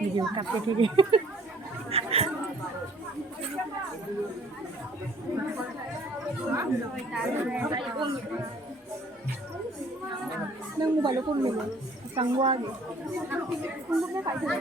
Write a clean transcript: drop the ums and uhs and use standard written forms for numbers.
Video cặp cái đi đi. Nang mobile ko nila. Sangwa di. Kung na kayo.